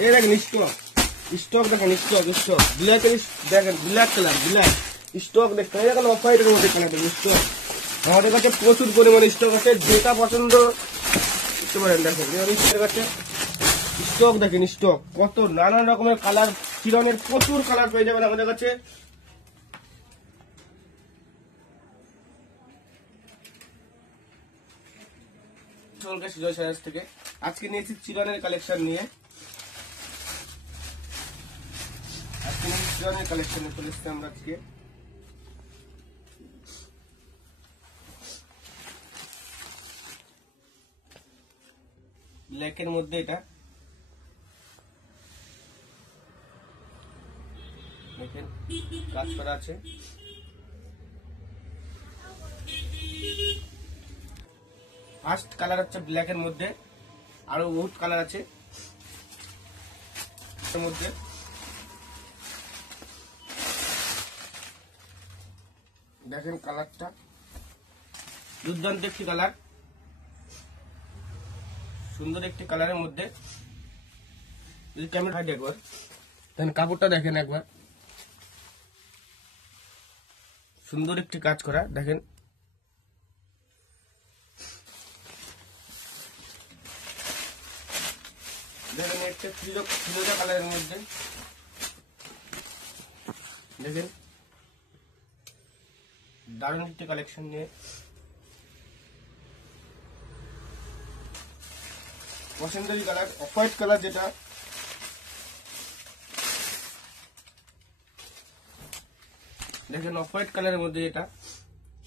এই দেখেন স্টক দেখেন, স্টক ব্ল্যাকের দেখেন, ব্ল্যাক কালার, ব্ল্যাক স্টক দেখতে দেখেন, অফ হোয়াইটের মধ্যে কালার স্টক। আমাদের কাছে প্রচুর পরিমাণে স্টক আছে, যেটা পছন্দ করতে পারেন। দেখেন আমাদের কাছে স্টক দেখেন, স্টক কত নানান রকমের কালার, চিরনের প্রচুর কালার পেয়ে যাবেন আমাদের কাছে। থেকে আজকে নিয়েছি চিরনের কালেকশন নিয়ে, চিরনের কালেকশনে চলে এসেছি আমরা আজকে। ব্ল্যাকের মধ্যে এটা দেখেন কাজ করা আছে। ফার্স্ট কালার হচ্ছে ব্ল্যাকের মধ্যে, আরো বহুত কালার আছে এর মধ্যে। দেখেন কালারটা দুর্দান্ত একটি কালার, সুন্দর একটি কালারের মধ্যে। যদি ক্যামেরা হাইড একবার দেখেন, কাপড়টা দেখেন একবার, সুন্দর একটি কাজ করা। দেখেন দেখেন একটা ফিরোজা কালারের মধ্যে, দেখেন দারুণ একটি কালেকশন নিয়ে। পছন্দের কালার অফ হোয়াইট কালার, যেটা দেখেন অফ হোয়াইট কালারের মধ্যে, এটা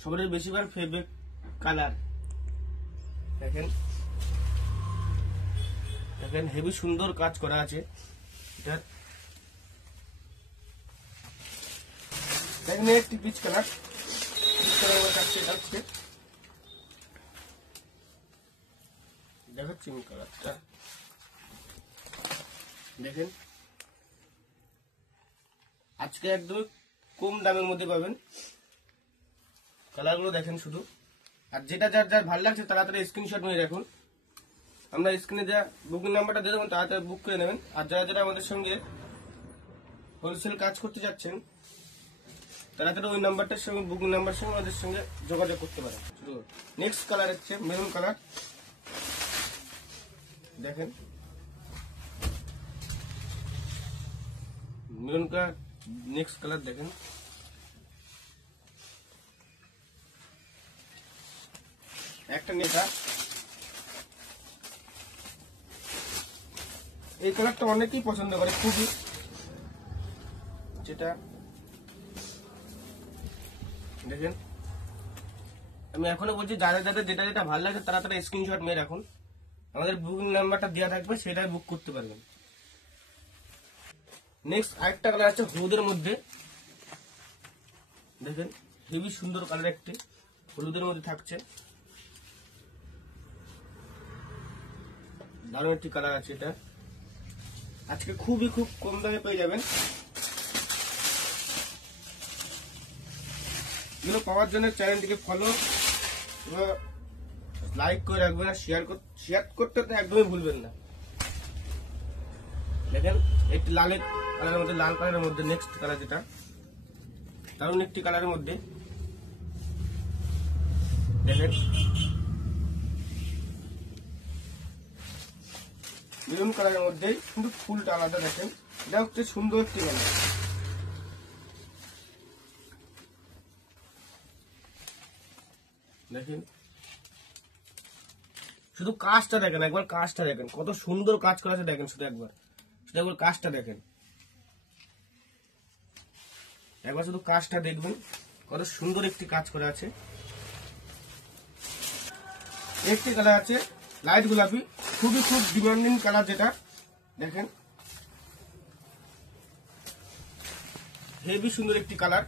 সবার বেশিরভাগ ফেভারিট কালার। দেখেন দেখেন হেভি সুন্দর কাজ করা আছে এটা। দেখেন একটি পিচ কালার, দেখাচ্ছি কালারটা। দেখেন আজকে একদম কম দামের মধ্যে পাবেন কালারগুলো। দেখেন শুধু, আর যেটা যার যার ভালো লাগছে তাড়াতাড়ি স্ক্রিনশট নিয়ে রাখুন। আমরা স্ক্রিনে যা বুকিং নাম্বারটা দিয়ে দেবেন, তাড়াতাড়ি বুক করে নেবেন। আর যারা যারা আমাদের সঙ্গে হোলসেল কাজ করতে যাচ্ছেন তাড়াতাড়ি ওই নাম্বারটার সঙ্গে, বুকিং নাম্বার সঙ্গে আমাদের সঙ্গে যোগাযোগ করতে পারেন। নেক্সট কালার হচ্ছে মেরুন কালার। দেখেন মেরুন কালার, নেক্সট কালার দেখেন একটা নেতা। এই কালারটা অনেকেই পছন্দ করে খুবই, যেটা দেখেন আমি এখনো বলছি যাদের যাদের যেটা যেটা ভালো লাগে তারা তারা স্ক্রিনশট নিয়ে রাখুন। আমাদের বুকিং নাম্বারটা দেওয়া থাকবে, সেটাই বুক করতে পারবেন। নেক্সট আরেকটা কালার আছে হলুদের মধ্যে। দেখেন হেভি সুন্দর কালার, একটি হলুদের মধ্যে থাকছে, দারুণ একটি কালার আছে এটা। আজকে খুব কম দামে পেয়ে যাবেন। এগুলো পাওয়ার জন্য চ্যানেলটিকে ফলো, লাইক করে রাখবেন, আর শেয়ার করতে তো একদমই ভুলবেন না। দেখেন একটি লালের কালারের মধ্যে, লাল কালারের মধ্যে নেক্সট কালার, যেটা দারুণ একটি কালারের মধ্যে। দেখেন মেরুন কালারের মধ্যে, কিন্তু ফুলটা আলাদা। দেখেন এটা হচ্ছে সুন্দর একটি কালার। দেখেন শুধু কাজটা দেখেন একবার, কাজটা দেখেন কত সুন্দর কাজ করা আছে। দেখেন শুধু একবার কাজটা দেখেন, একবার শুধু কাজটা দেখবেন, কত সুন্দর একটি কাজ করা আছে। একটি কালার আছে লাইট গোলাপি, খুব ডিমান্ডিং কালার, যেটা দেখেন হেভি সুন্দর একটি কালার।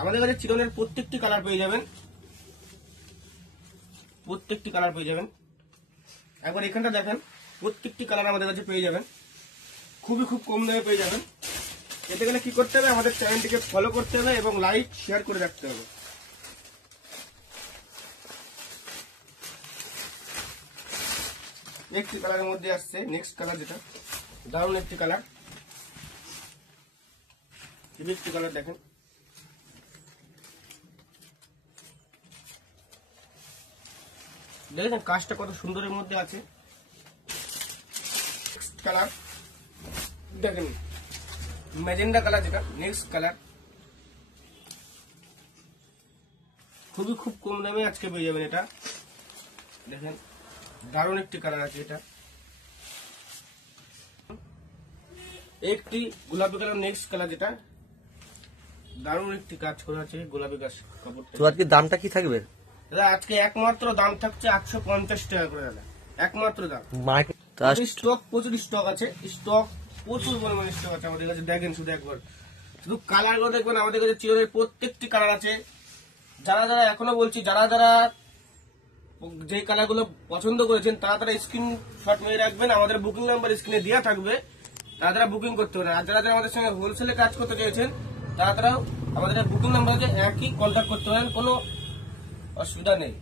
আমাদের কাছে চিরনের প্রত্যেকটি কালার পেয়ে যাবেন, একবার এখানটা দেখেন, প্রত্যেকটি কালার আমাদের কাছে পেয়ে যাবেন, খুব কম দামে পেয়ে যাবেন। এতে গেলে কি করতে হবে, আমাদের চ্যানেলটিকে ফলো করতে হবে এবং লাইক শেয়ার করে রাখতে হবে। একটি কালারের মধ্যে আসছে নেক্সট কালার, যেটা দারুণ একটি কালার, একটি কালার দেখেন। দেখেন কাজটা কত সুন্দরের মধ্যে আছে। কালার দেখেন ম্যাজেন্ডা কালার, যেটা নেক্সট কালার, খুব কম দামে আজকে পেয়ে যাবেন এটা। দেখেন দারুণ একটি কালার আছে এটা। একটি গোলাপি কালার নেক্সট কালার, যেটা দারুণ একটি কাজ করা আছে গোলাপি গাছ কাপড়টা। তো আজকে দামটা কি থাকবে দাদা? আজকে একমাত্র দাম থাকছে 850 টাকা করে দাদা, একমাত্র দাম। স্টক প্রচুর স্টক আছে, স্টক প্রচুর পরিমাণে স্টক আছে আমাদের কাছে। দেখেন শুধু একবার, শুধু কালার গুলো দেখবেন আমাদের কাছে চিরনের প্রত্যেকটি কালার আছে। যারা যারা এখনো বলছি, যারা যারা যে কালার গুলো পছন্দ করেছেন তারা তারা স্ক্রিনশট মেরে রাখবেন, আমাদের বুকিং নাম্বার স্ক্রিনে দেওয়া থাকবে, তারা তারা বুকিং করতে পারেন। আর যারা যারা আমাদের সঙ্গে হোলসেলে কাজ করতে চাইছেন তারা তারাও আমাদের বুকিং নাম্বারে একই কন্ট্যাক্ট করতে পারেন, কোনো অসুবিধা নেই।